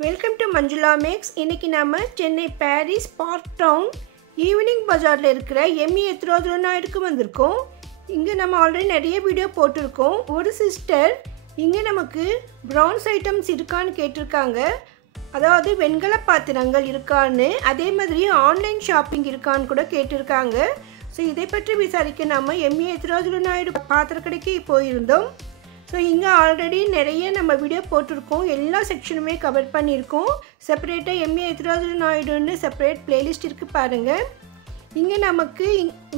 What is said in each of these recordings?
Welcome to Manjula Max. இன்றைக்கி நம்ம Chennai Parrys park town evening பஜாரில் இருக்கிற எம்இ எத்ராஜு நாயுடுக்கு வந்திருக்கோம். இங்கே நம்ம ஆல்ரெடி நிறைய வீடியோ போட்டிருக்கோம். ஒரு சிஸ்டர் இங்கே நமக்கு ப்ரான்ஸ் ஐட்டம்ஸ் இருக்கான்னு கேட்டிருக்காங்க. அதாவது வெண்கல பாத்திரங்கள் இருக்கான்னு, அதே மாதிரி ஆன்லைன் ஷாப்பிங் இருக்கான்னு கூட கேட்டிருக்காங்க. ஸோ இதை பற்றி விசாரிக்க நம்ம எம்இ எத்ராஜு நாயுடு பாத்திர கடைக்கு போயிருந்தோம். ஸோ இங்கே ஆல்ரெடி நிறைய நம்ம வீடியோ போட்டிருக்கோம், எல்லா செக்ஷனுமே கவர் பண்ணியிருக்கோம். செப்பரேட்டாக எம்இ எத்ராஜு நாயுடுன்னு செப்பரேட் பிளேலிஸ்ட் இருக்குது பாருங்கள். இங்கே நமக்கு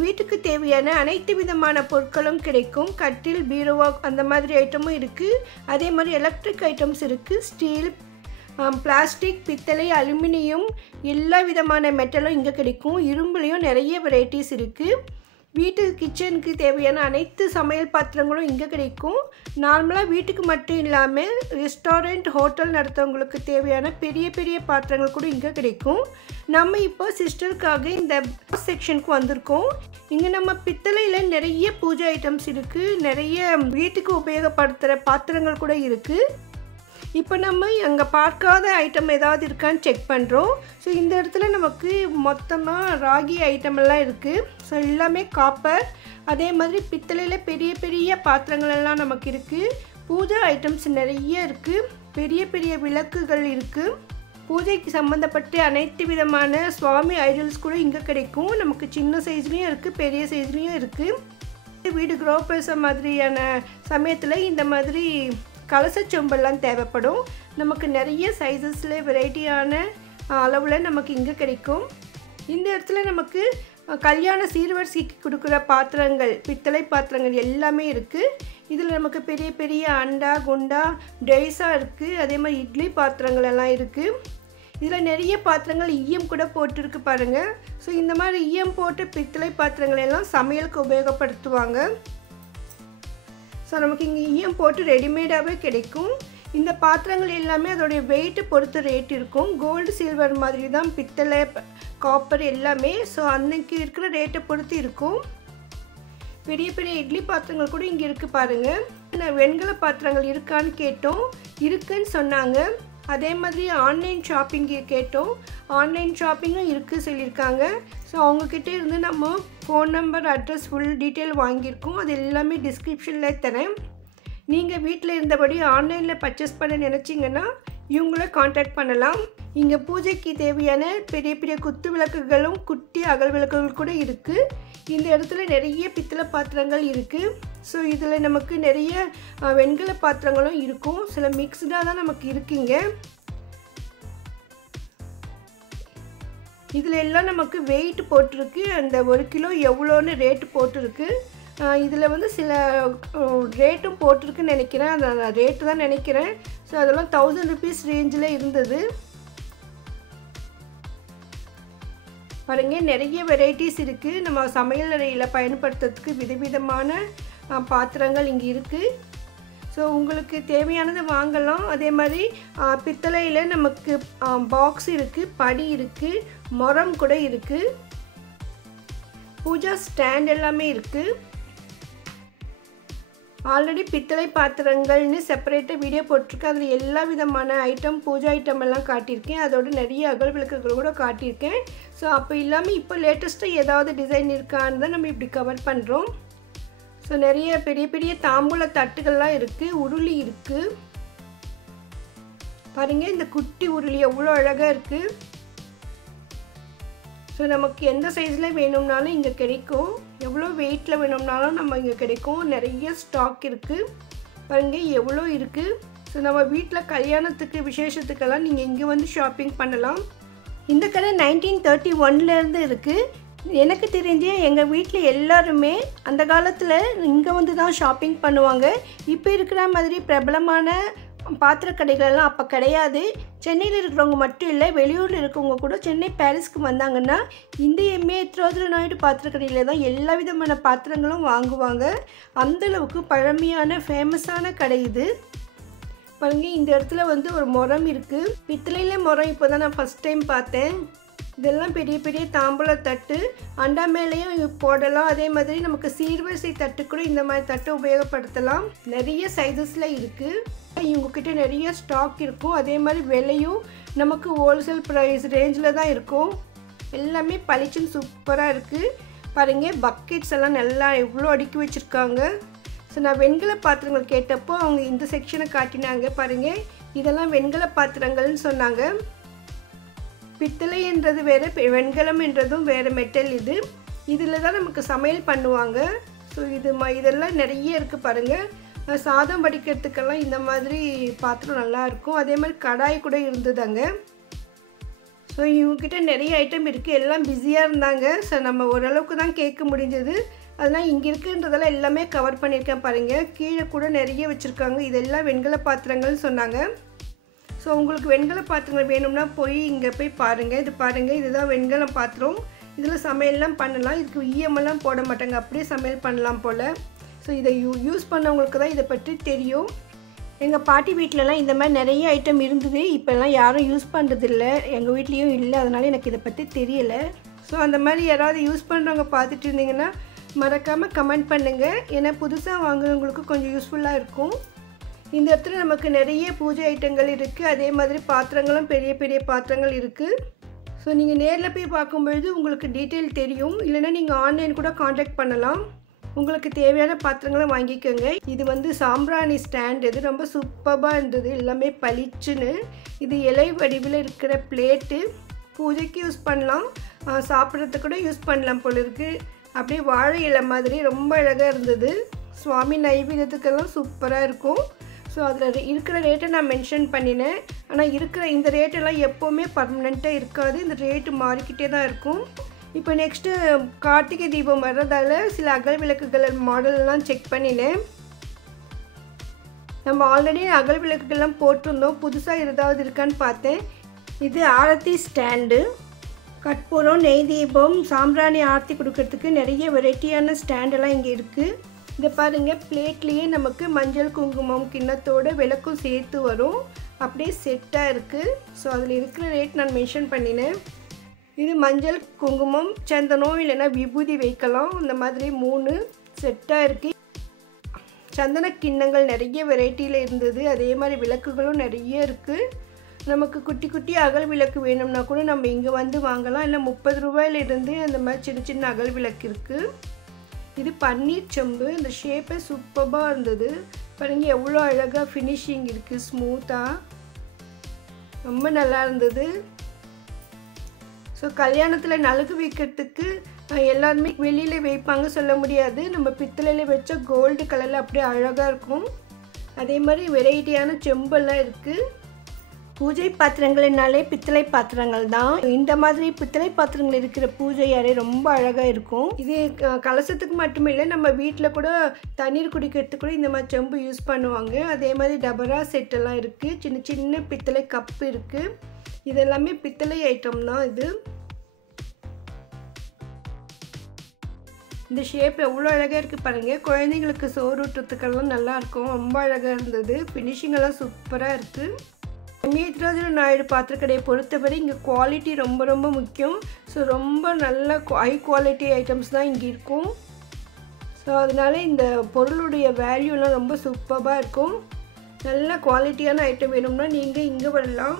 வீட்டுக்கு தேவையான அனைத்து விதமான பொருட்களும் கிடைக்கும். கட்டில், பீரோவா அந்த மாதிரி ஐட்டமும் இருக்குது. அதே மாதிரி எலக்ட்ரிக் ஐட்டம்ஸ் இருக்குது. ஸ்டீல், பிளாஸ்டிக், பித்தளை, அலுமினியம், எல்லா விதமான மெட்டலும் இங்கே கிடைக்கும். இரும்புலேயும் நிறைய வெரைட்டிஸ் இருக்குது. வீட்டு கிச்சனுக்கு தேவையான அனைத்து சமையல் பாத்திரங்களும் இங்கே கிடைக்கும். நார்மலாக வீட்டுக்கு மட்டும் இல்லாமல் ரெஸ்டாரண்ட், ஹோட்டல் நடத்துகிறவங்களுக்கு தேவையான பெரிய பெரிய பாத்திரங்கள் கூட இங்கே கிடைக்கும். நம்ம இப்போ சிஸ்டருக்காக இந்த செக்ஷனுக்கு வந்திருக்கோம். இங்கே நம்ம பித்தளையில் நிறைய பூஜை ஐட்டம்ஸ் இருக்குது. நிறைய வீட்டுக்கு உபயோகப்படுத்துகிற பாத்திரங்கள் கூட இருக்குது. இப்போ நம்ம அங்கே பார்க்காத ஐட்டம் ஏதாவது இருக்கான்னு செக் பண்ணுறோம். ஸோ இந்த இடத்துல நமக்கு மொத்தமாக ராகி ஐட்டம் எல்லாம் இருக்குது. ஸோ எல்லாமே காப்பர். அதே மாதிரி பித்தளையில் பெரிய பெரிய பாத்திரங்கள் எல்லாம் நமக்கு இருக்குது. பூஜை ஐட்டம்ஸ் நிறைய இருக்குது. பெரிய பெரிய விளக்குகள் இருக்குது. பூஜைக்கு சம்மந்தப்பட்ட அனைத்து விதமான சுவாமி ஐடல்ஸ் கூட இங்கே கிடைக்கும். நமக்கு சின்ன சைஸ்லேயும் இருக்குது, பெரிய சைஸ்லேயும் இருக்குது. வீடு கிரகப்பிரவேசம் மாதிரியான சமயத்தில் இந்த மாதிரி கலச சொம்பெல்லாம் தேவைப்படும். நமக்கு நிறைய சைஸஸில் வெரைட்டியான அளவில் நமக்கு இங்கே கிடைக்கும். இந்த இடத்துல நமக்கு கல்யாண சீர்வரிசைக்கு கொடுக்குற பாத்திரங்கள், பித்தளை பாத்திரங்கள் எல்லாமே இருக்குது. இதில் நமக்கு பெரிய பெரிய அண்டா, குண்டா, டெய்ஸாக இருக்குது. அதே மாதிரி இட்லி பாத்திரங்கள் எல்லாம் இருக்குது. இதில் நிறைய பாத்திரங்கள் ஈயம் கூட போட்டுருக்கு பாருங்கள். ஸோ இந்த மாதிரி ஈயம் போட்டு பித்தளை பாத்திரங்கள் எல்லாம் சமையலுக்கு உபயோகப்படுத்துவாங்க. ஸோ நமக்கு இங்கே ஈயம் போட்டு ரெடிமேடாகவே கிடைக்கும். இந்த பாத்திரங்கள் எல்லாமே அதோடைய வெயிட்டு பொறுத்து ரேட் இருக்கும். கோல்டு, சில்வர் மாதிரி தான் பித்தளை, காப்பர் எல்லாமே. ஸோ அன்னைக்கு இருக்கிற ரேட்டை பொறுத்து இருக்கும். பெரிய பெரிய இட்லி பாத்திரங்கள் கூட இங்கே இருக்குது பாருங்கள். வெண்கல பாத்திரங்கள் இருக்கான்னு கேட்டோம், இருக்குன்னு சொன்னாங்க. அதே மாதிரி ஆன்லைன் ஷாப்பிங்கு கேட்டோம், ஆன்லைன் ஷாப்பிங்கும் இருக்குது சொல்லியிருக்காங்க. ஸோ அவங்கக்கிட்ட இருந்து நம்ம phone number, address, full detail வாங்கியிருக்கோம். அது எல்லாமே டிஸ்கிரிப்ஷனில் தரேன். நீங்கள் வீட்டில் இருந்தபடி ஆன்லைனில் பர்ச்சேஸ் பண்ண நினச்சிங்கன்னா இவங்கள காண்டாக்ட் பண்ணலாம். இங்கே பூஜைக்கு தேவையான பெரிய பெரிய குத்து விளக்குகளும் குட்டி அகல் விளக்குகள் கூட இருக்குது. இந்த இடத்துல நிறைய பித்தளை பாத்திரங்கள் இருக்குது. ஸோ இதில் நமக்கு நிறைய வெண்கல பாத்திரங்களும் இருக்கும். சில மிக்ஸ்டாக தான் நமக்கு இருக்குங்க. இதில் எல்லாம் நமக்கு வெயிட் போட்டிருக்கு. அந்த 1 கிலோ எவ்வளோன்னு ரேட்டு போட்டிருக்கு. இதில் வந்து சில ரேட்டும் போட்டிருக்குன்னு நினைக்கிறேன். அந்த ரேட்டு தான் நினைக்கிறேன். ஸோ அதெல்லாம் 1000 ருபீஸ் ரேஞ்சில் இருந்தது. பாருங்க, நிறைய வெரைட்டிஸ் இருக்குது. நம்ம சமையல் அறையில் பயன்படுத்துறதுக்கு விதவிதமான பாத்திரங்கள் இங்கே இருக்குது. ஸோ உங்களுக்கு தேவையானதை வாங்கலாம். அதே மாதிரி பித்தளையில் நமக்கு பாக்ஸ் இருக்குது, படி இருக்குது, மரம் கூட இருக்குது, பூஜா ஸ்டாண்ட் எல்லாமே இருக்குது. ஆல்ரெடி பித்தளை பாத்திரங்கள்னு செப்பரேட்டாக வீடியோ போட்டிருக்கேன். அதில் எல்லா விதமான ஐட்டம், பூஜா ஐட்டம் எல்லாம் காட்டியிருக்கேன். அதோட நிறைய அகல் விளக்குகள் கூட காட்டியிருக்கேன். ஸோ அப்போ இல்லாமல் இப்போ லேட்டஸ்ட்டாக ஏதாவது டிசைன் இருக்கான்னு தான் நம்ம இப்படி கவர் பண்ணுறோம். ஸோ நிறைய பெரிய பெரிய தாம்பூல தட்டுகள்லாம் இருக்குது. உருளி இருக்குது பாருங்கள். இந்த குட்டி உருளி எவ்வளோ அழகாக இருக்குது. ஸோ நமக்கு எந்த சைஸில் வேணும்னாலும் இங்கே கிடைக்கும். எவ்வளோ வெயிட்டில் வேணும்னாலும் நம்ம இங்கே கிடைக்கும். நிறைய ஸ்டாக் இருக்குது பாருங்கள், எவ்வளோ இருக்குது. ஸோ நம்ம வீட்டில் கல்யாணத்துக்கு, விசேஷத்துக்கெல்லாம் நீங்கள் இங்கே வந்து ஷாப்பிங் பண்ணலாம். இந்த கடை 1931லேருந்து இருக்குது. எனக்கு தெரிஞ்சு எங்கள் வீட்டில் எல்லாருமே அந்த காலத்தில் இங்கே வந்து தான் ஷாப்பிங் பண்ணுவாங்க. இப்போ இருக்கிற மாதிரி பிரபலமான பாத்திர கடைகளெல்லாம் அப்போ கிடையாது. சென்னையில் இருக்கிறவங்க மட்டும் இல்லை, வெளியூரில் இருக்கவங்க கூட சென்னை பாரிஸ்க்கு வந்தாங்கன்னா இந்த எம்இ எத்ராஜு நாயுடு பாத்திர கடையில் தான் எல்லா விதமான பாத்திரங்களும் வாங்குவாங்க. அந்தளவுக்கு பழமையான ஃபேமஸான கடை இது. பாருங்க, இந்த இடத்துல வந்து ஒரு முறம் இருக்குது. பித்தளையில் முறம் இப்போ தான் நான் ஃபஸ்ட் டைம் பார்த்தேன். இதெல்லாம் பெரிய பெரிய தாம்பூல தட்டு, அண்டா மேலேயும் போடலாம். அதே மாதிரி நமக்கு சீர்வரிசை தட்டு கூட இந்த மாதிரி தட்டு உபயோகப்படுத்தலாம். நிறைய சைஸஸில் இருக்குது. இவங்கக்கிட்ட நிறைய ஸ்டாக் இருக்கும். அதே மாதிரி விலையும் நமக்கு ஹோல்சேல் ப்ரைஸ் ரேஞ்சில் தான் இருக்கும். எல்லாமே பளிச்சுன்னு சூப்பராக இருக்குது. பாருங்கள், பக்கெட்ஸ் எல்லாம் நல்லா எவ்வளோ அடுக்கி வச்சுருக்காங்க. ஸோ நான் வெண்கல பாத்திரங்கள் கேட்டப்போ அவங்க இந்த செக்ஷனை காட்டினாங்க. பாருங்கள், இதெல்லாம் வெண்கல பாத்திரங்கள்னு சொன்னாங்க. பித்தளை என்றது வேறு, வெண்கலம் என்றதும் வேறு மெட்டல். இதில் தான் நமக்கு சமையல் பண்ணுவாங்க. ஸோ இதெல்லாம் நிறைய இருக்குது பாருங்கள். சாதம் வடிக்கிறதுக்கெல்லாம் இந்த மாதிரி பாத்திரம் நல்லாயிருக்கும். அதே மாதிரி கடாய் கூட இருந்ததுங்க. ஸோ இவங்ககிட்ட நிறைய ஐட்டம் இருக்குது. எல்லாம் பிஸியாக இருந்தாங்க. ஸோ நம்ம ஓரளவுக்கு தான் கேட்க முடிஞ்சது. அதனால் இங்கே இருக்குன்றதெல்லாம் எல்லாமே கவர் பண்ணியிருக்கேன் பாருங்கள். கீழே கூட நிறைய வச்சுருக்காங்க. இதெல்லாம் வெண்கல பாத்திரங்கள்னு சொன்னாங்க. ஸோ உங்களுக்கு வெண்கல பாத்திரங்கள் வேணும்னா இங்கே போய் பாருங்கள். இது பாருங்கள், இதுதான் வெண்கல பாத்திரம். இதில் சமையல்லாம் பண்ணலாம். இதுக்கு ஈயமெல்லாம் போட மாட்டாங்க, அப்படியே சமையல் பண்ணலாம் போல். ஸோ இதை யூஸ் பண்ணவங்களுக்கு தான் இதை பற்றி தெரியும். எங்கள் பாட்டி வீட்டிலலாம் இந்த மாதிரி நிறைய ஐட்டம் இருந்தது. இப்போல்லாம் யாரும் யூஸ் பண்ணுறதில்ல, எங்கள் வீட்லேயும் இல்லை. அதனால் எனக்கு இதை பற்றி தெரியலை. ஸோ அந்த மாதிரி யாராவது யூஸ் பண்ணுறவங்க பார்த்துட்டு இருந்தீங்கன்னா மறக்காமல் கமெண்ட் பண்ணுங்கள். ஏன்னா புதுசாக வாங்குறவங்களுக்கு கொஞ்சம் யூஸ்ஃபுல்லாக இருக்கும். இந்த இடத்துல நமக்கு நிறைய பூஜை ஐட்டங்கள் இருக்குது. அதே மாதிரி பாத்திரங்களும் பெரிய பெரிய பாத்திரங்கள் இருக்குது. ஸோ நீங்கள் நேரில் போய் பார்க்கும்பொழுது உங்களுக்கு டீட்டெயில் தெரியும். இல்லைன்னா நீங்கள் ஆன்லைன் கூட காண்டாக்ட் பண்ணலாம். உங்களுக்கு தேவையான பாத்திரங்களை வாங்கிக்கோங்க. இது சாம்பிராணி ஸ்டாண்ட். இது ரொம்ப சூப்பராக இருந்தது. எல்லாமே பளிச்சுன்னு. இது இலை வடிவில் இருக்கிற பிளேட்டு. பூஜைக்கு யூஸ் பண்ணலாம், சாப்பிட்றதுக்கு கூட யூஸ் பண்ணலாம் போல இருக்குது. அப்படியே வாழை இலை மாதிரி ரொம்ப அழகாக இருந்தது. சுவாமி நைவேத்தியத்துக்கெல்லாம் சூப்பராக இருக்கும். ஸோ அதில் இருக்கிற ரேட்டை நான் மென்ஷன் பண்ணினேன். ஆனால் இந்த ரேட்டெல்லாம் எப்போவுமே பர்மனெண்ட்டாக இருக்காது. இந்த ரேட்டு மாறிக்கிட்டே தான் இருக்கும். இப்போ நெக்ஸ்ட்டு கார்த்திகை தீபம் வர்றதால சில அகல் விளக்குகள் மாடல்லாம் செக் பண்ணினேன். நம்ம ஆல்ரெடி அகல் விளக்குகள்லாம் போட்டிருந்தோம். புதுசாக ஏதாவது இருக்கான்னு பார்த்தேன். இது ஆரத்தி ஸ்டாண்டு. கற்பூரம், நெய் தீபம், சாம்பிராணி ஆரத்தி கொடுக்கறதுக்கு நிறைய வெரைட்டியான ஸ்டாண்டெல்லாம் இங்கே இருக்குது. இதை பாருங்கள், பிளேட்லேயே நமக்கு மஞ்சள் குங்குமம் கிண்ணத்தோடு விளக்கும் சேர்த்து வரும். அப்படியே செட்டாக இருக்குது. ஸோ அதில் இருக்கிற ரேட் நான் மென்ஷன் பண்ணினேன். இது மஞ்சள் குங்குமம் சந்தனம் இல்லைன்னா விபூதி வைக்கலாம். இந்த மாதிரி 3 செட்டாக இருக்குது. சந்தன கிண்ணங்கள் நிறைய வெரைட்டியில் இருந்தது. அதே மாதிரி விளக்குகளும் நிறைய இருக்குது. நமக்கு குட்டி குட்டி அகல் விளக்கு வேணும்னா கூட நம்ம இங்கே வாங்கலாம். இல்லை 30 ரூபாயிலிருந்து அந்த மாதிரி சின்ன சின்ன அகல் விளக்கு இருக்குது. இது பன்னீர் செம்பு. இந்த ஷேப்பே சூப்பராக இருந்தது. பாருங்க எவ்வளோ அழகாக ஃபினிஷிங் இருக்குது. ஸ்மூத்தாக ரொம்ப நல்லா இருந்தது. ஸோ கல்யாணத்தில் நலுங்கு வைக்கிறதுக்கு எல்லாருமே வெளியில் வைப்பாங்க சொல்ல முடியாது. நம்ம பித்தளையில் வச்சா கோல்டு கலரில் அப்படியே அழகாக இருக்கும். அதே மாதிரி வெரைட்டியான செம்பெல்லாம் இருக்குது. பூஜை பாத்திரங்கள்னாலே பித்தளை பாத்திரங்கள் தான். இந்த மாதிரி பித்தளை பாத்திரங்கள் இருக்கிற பூஜை அறை ரொம்ப அழகாக இருக்கும். இது கலசத்துக்கு மட்டுமே இல்லை, நம்ம வீட்டில் கூட தண்ணீர் குடிக்கிறதுக்கு கூட இந்த மாதிரி செம்பு யூஸ் பண்ணுவாங்க. அதே மாதிரி டபரா செட்டெல்லாம் இருக்குது. சின்ன சின்ன பித்தளை கப்பு இருக்குது. இதெல்லாமே பித்தளை ஐட்டம் தான். இந்த ஷேப் எவ்வளோ அழகாக இருக்குது பாருங்கள். குழந்தைங்களுக்கு சோறு ஊட்டுறதுக்கெல்லாம் நல்லாயிருக்கும். ரொம்ப அழகாக இருந்தது. ஃபினிஷிங்கெல்லாம் சூப்பராக இருக்குது. எம்ஏ நாயுடு பாத்திரக்கடையை பொறுத்தவரை இங்கே குவாலிட்டி ரொம்ப ரொம்ப முக்கியம். ஸோ ரொம்ப நல்ல ஹை குவாலிட்டி ஐட்டம்ஸ் தான் இங்கே இருக்கும். ஸோ அதனால இந்த பொருளுடைய வேல்யூலாம் ரொம்ப சூப்பராக இருக்கும். நல்ல குவாலிட்டியான ஐட்டம் வேணும்னா நீங்கள் இங்கே வரலாம்.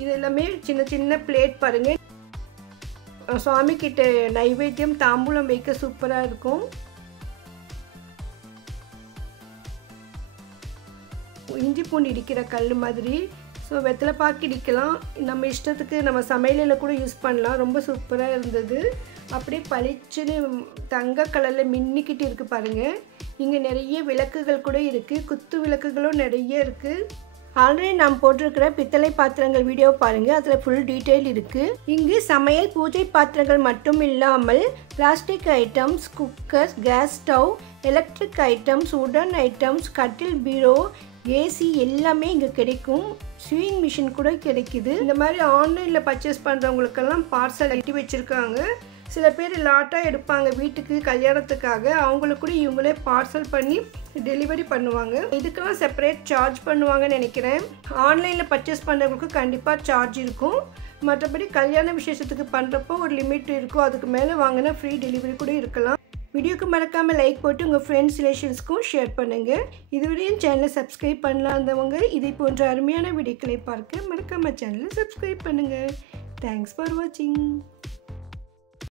இது எல்லாமே சின்ன சின்ன பிளேட் பாருங்கள். சுவாமி கிட்ட நைவேத்தியம் தாம்பூலம் வைக்க சூப்பராக இருக்கும். இஞ்சி பூண்டு இடிக்கிற கல் மாதிரி. ஸோ வெத்தலை பாக்கு இடிக்கலாம். நம்ம இஷ்டத்துக்கு நம்ம சமையலில் கூட யூஸ் பண்ணலாம். ரொம்ப சூப்பராக இருந்தது. அப்படியே பளிச்சுன்னு தங்க கலரில் மின்னிக்கிட்டு இருக்குது பாருங்கள். இங்கே நிறைய விளக்குகள் கூட இருக்குது. குத்து விளக்குகளும் நிறைய இருக்குது. ஆல்ரெடி நாம் போட்டிருக்கிற பித்தளை பாத்திரங்கள் வீடியோ பாருங்கள். அதில் ஃபுல் டீட்டெயில் இருக்குது. இங்கு சமையல் பூஜை பாத்திரங்கள் மட்டும் இல்லாமல் plastic items, cookers, gas stove, electric items, உடன் ஐட்டம்ஸ், கட்டில், பீரோ, ஏசி எல்லாமே இங்கே கிடைக்கும். ஸ்விங் மிஷின் கூட கிடைக்குது. இந்த மாதிரி ஆன்லைனில் பர்ச்சேஸ் பண்ணுறவங்களுக்கெல்லாம் பார்சல் கட்டி வச்சுருக்காங்க. சில பேர் லாட்டாக எடுப்பாங்க வீட்டுக்கு கல்யாணத்துக்காக. அவங்களுக்கு கூட இவங்களே பார்சல் பண்ணி டெலிவரி பண்ணுவாங்க. இதுக்கெல்லாம் செப்பரேட் சார்ஜ் பண்ணுவாங்கன்னு நினைக்கிறேன். ஆன்லைனில் பர்ச்சேஸ் பண்ணுறவங்களுக்கு கண்டிப்பாக சார்ஜ் இருக்கும். மற்றபடி கல்யாண விசேஷத்துக்கு பண்ணுறப்போ ஒரு லிமிட் இருக்கும். அதுக்கு மேலே வாங்கினா ஃப்ரீ டெலிவரி கூட இருக்கலாம். வீடியோக்கு மறக்காமல் லைக் போட்டு உங்கள் ஃப்ரெண்ட்ஸ் ரிலேஷன்ஸ்க்கும் ஷேர் பண்ணுங்கள். இதுவரையும் சேனலை சப்ஸ்கிரைப் பண்ணலாதவங்க இதை போன்ற அருமையான வீடியோக்களை பார்க்க மறக்காமல் சேனலை சப்ஸ்கிரைப் பண்ணுங்கள். தேங்க்ஸ் ஃபார் வாட்சிங்.